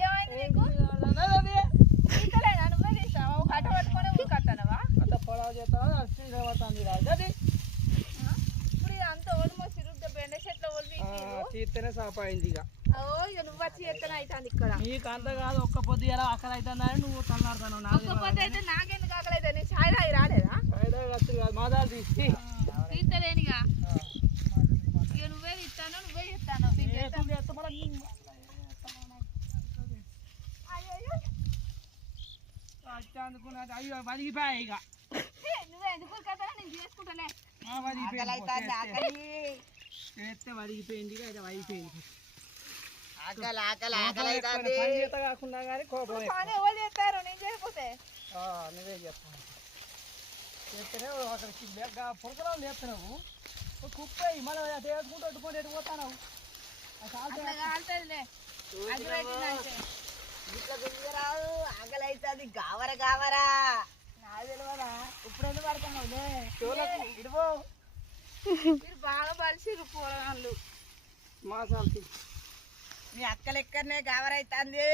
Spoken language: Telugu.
ఏమైంది నీకు నువ్వే తీస్తావా కట్ట పట్టుకొని ఊరుకట్టానవా అంత పొడవ చేస్తావా పడుతుంది ఇప్పుడు అంత ఓల్మోస్ట్ ఇరుగ్గా బెండ చెట్లు తీస్తేనే సాపాయింది ఇక నువ్వు వచ్చి ఎత్తన అవుతుంది ఇక్కడ నీకు అంత కాదు ఒక్క పొద్దు ఎలా అక్కడ అవుతుందని నువ్వు తన్నాడుతాను ఒక్క పొద్దు అయితే నాకెందుకు ఆకలి అయితే నీ ఛాయ్ తాగి రాలేదా కాదు మాదాలు తీసి తీస్తలేనిగా ఇక నువ్వే తీస్తాను నువ్వే చేస్తాను అనుకున్నది అయ్యో వదిలిపోయా ఇక నువ్వే ఎందుకు కదా నేను చేసుకుంటానే చేస్తే వదిలిపోయింది ఇక అయితే వదిలిపోయింది కాకుండా కానీ కోపం ఎవరు చేస్తారు నేను చేయకపోతే నువ్వే చెప్తాను చేస్తేనే అక్కడికి పొరకలో లేపుతున్నావు కుప్ప మళ్ళీ చేసుకుంటూ అడ్డుకొని ఎట్టుకుపోతాను ఆకలి అవుతుంది గావర గావరా నాకు తెలియదా ఇప్పుడు ఎందుకు పడుతున్నావులే మీరు బాగా బలిసిరు పోరగాళ్ళు మాసాలు మీ అక్క లెక్కనే గావర అవుతుంది